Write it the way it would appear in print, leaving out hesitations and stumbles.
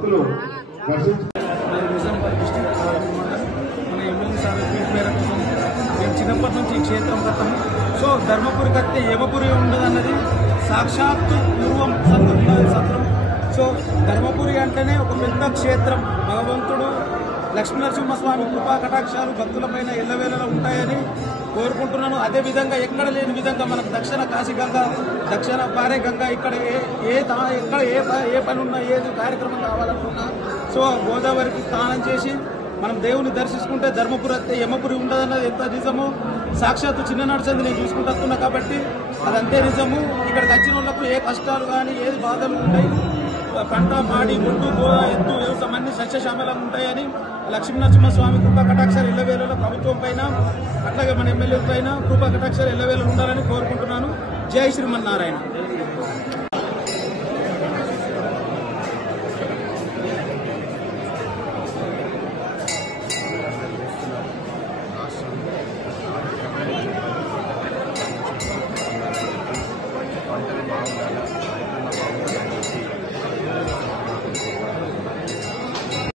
భక్తులు దర్శించ మన MLA sir పిలుపు మేరకు మేము చిన్నప్పటి నుంచి ఈ క్షేత్రం గతము. సో ధర్మపురి కత్తే యమపురి ఉండదన్నది సాక్షాత్తు పూర్వం సత్రం. సో ధర్మపురి అంటేనే ఒక పెద్ద క్షేత్రం. భగవంతుడు లక్ష్మీనరసింహస్వామి కృపా కటాక్షాలు భక్తులపైన ఎల్లవేళలా ఉంటాయని కోరుకుంటున్నాను. అదేవిధంగా ఎక్కడ లేని విధంగా మనకు దక్షిణ కాశీ గంగా, దక్షిణ పారే గంగా ఇక్కడ ఎక్కడ ఏ పని ఉన్నా ఏది కార్యక్రమం కావాలనుకున్నా సో గోదావరికి స్నానం చేసి మనం దేవుని దర్శించుకుంటే ధర్మపురి అయితే యమపురి ఉండదన్నది ఎంత నిజము. సాక్షాత్తు చిన్న నడిచింది నేను చూసుకుంటూ వస్తున్నా కాబట్టి అదంతే నిజము. ఇక్కడికి వచ్చిన వాళ్ళకు ఏ కష్టాలు కానీ ఏది బాధలు ఉంటాయి, పంట పాడి గుడ్డు గోద ఎద్దు వ్యవసాయం అన్ని సస్యశ్యామలంగా ఉంటాయని లక్ష్మీనరసింహస్వామి కృపా కటాక్షాలు ఎల్లవేళలో ప్రభుత్వం పైన అట్లాగే మన ఎమ్మెల్యేల పైన కృపా కటాక్షాలు ఎల్లవేళలు ఉండాలని కోరుకుంటున్నాను. జై శ్రీమన్నారాయణ. పంటలు బాగుండాలి.